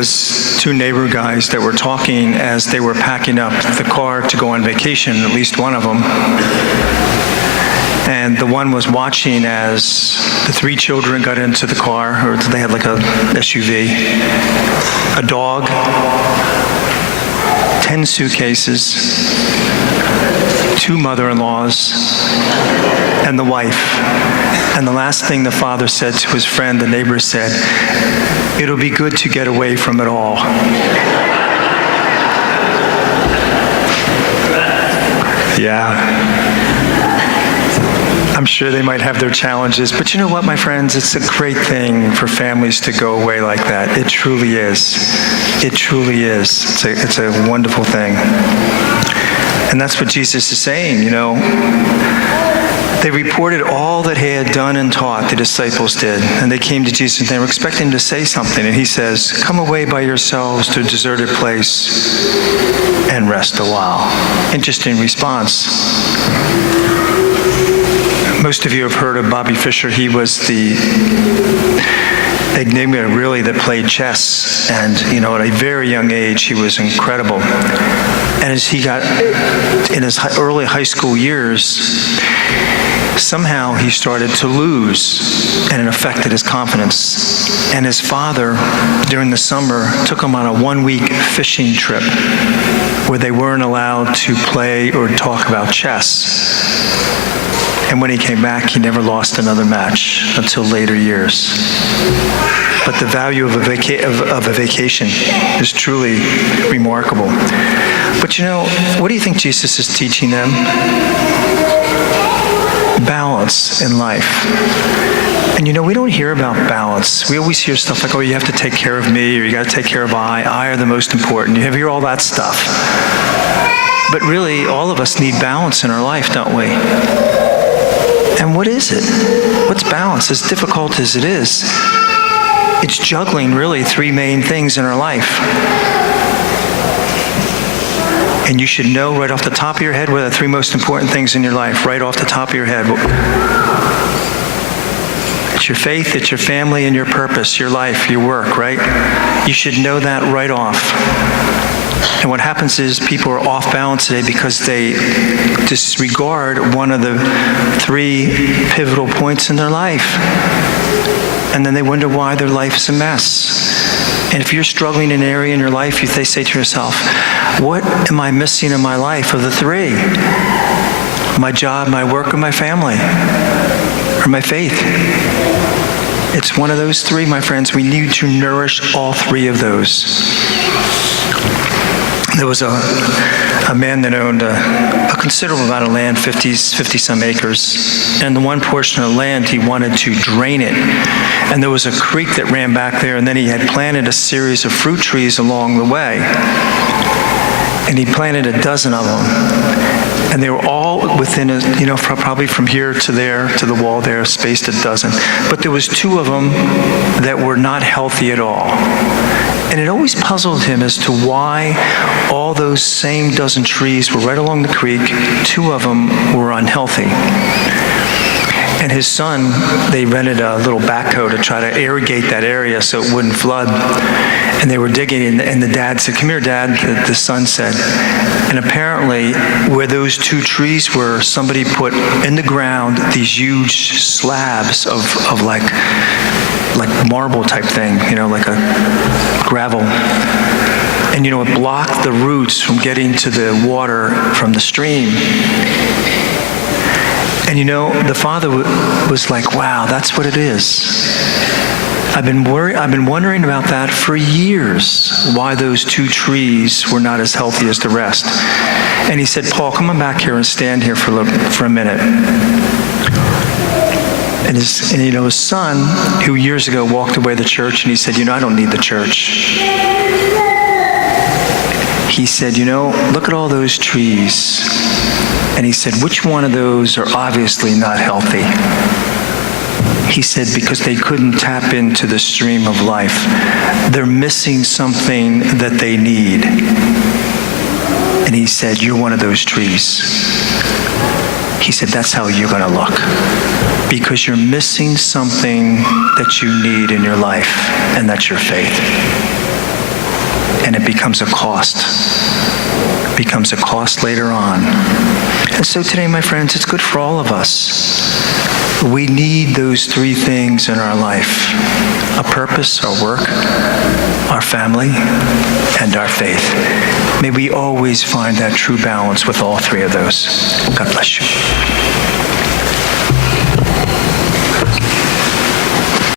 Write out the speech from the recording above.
was two neighbor guys that were talking as they were packing up the car to go on vacation, at least one of them. And the one was watching as the three children got into the car, or they had like a SUV, a dog, 10 suitcases, two mother-in-laws, and the wife. And the last thing the father said to his friend, the neighbor said, "It'll be good to get away from it all." Yeah. I'm sure they might have their challenges, but you know what, my friends? It's a great thing for families to go away like that. It truly is. It truly is. It's a wonderful thing. And that's what Jesus is saying, you know. They reported all that he had done and taught, the disciples did. And they came to Jesus and they were expecting him to say something. And he says, "Come away by yourselves to a deserted place and rest a while." Interesting response. Most of you have heard of Bobby Fischer. He was the enigma, really, that played chess. And, you know, at a very young age, he was incredible. And as he got in his early high school years, somehow he started to lose, and it affected his confidence. And his father, during the summer, took him on a one-week fishing trip where they weren't allowed to play or talk about chess. And when he came back, he never lost another match until later years. But the value of a vacation is truly remarkable. But you know, what do you think Jesus is teaching them? Balance in life. And you know, we don't hear about balance. We always hear stuff like, "Oh, you have to take care of me," or "You got to take care of I are the most important." You hear all that stuff. But really, all of us need balance in our life, don't we? And what is it? What's balance? As difficult as it is, it's juggling really three main things in our life. And you should know right off the top of your head what are the three most important things in your life, right off the top of your head. It's your faith, it's your family, and your purpose, your life, your work, right? You should know that right off. And what happens is people are off balance today because they disregard one of the three pivotal points in their life. And then they wonder why their life's a mess. And if you're struggling in an area in your life, they say to yourself, "What am I missing in my life of the three? My job, my work, or my family? Or my faith?" It's one of those three, my friends. We need to nourish all three of those. There was a man that owned a considerable amount of land, 50-some acres. And the one portion of land, he wanted to drain it. And there was a creek that ran back there, and then he had planted a series of fruit trees along the way. And he planted a dozen of them. And they were all within probably from here to there, to the wall there, spaced a dozen. But there was two of them that were not healthy at all. And it always puzzled him as to why all those same dozen trees were right along the creek. Two of them were unhealthy. And his son, they rented a little backhoe to try to irrigate that area so it wouldn't flood. And they were digging, and the dad said, "Come here, Dad," the son said. And apparently, where those two trees were, somebody put in the ground these huge slabs of like marble type thing, like a gravel. And it blocked the roots from getting to the water from the stream. And the father was like, "Wow, that's what it is. I've been wondering about that for years, why those two trees were not as healthy as the rest." And he said, "Paul, come on back here and stand here for a minute." And his son, who years ago walked away the church, and he said, "I don't need the church." He said, "Look at all those trees." And he said, "Which one of those are obviously not healthy?" He said, "Because they couldn't tap into the stream of life. They're missing something that they need." And he said, "You're one of those trees." He said, "That's how you're going to look. Because you're missing something that you need in your life, and that's your faith." and it becomes a cost. Becomes a cost later on. And so today, my friends, it's good for all of us. We need those three things in our life: a purpose, our work, our family, and our faith. May we always find that true balance with all three of those. God bless you.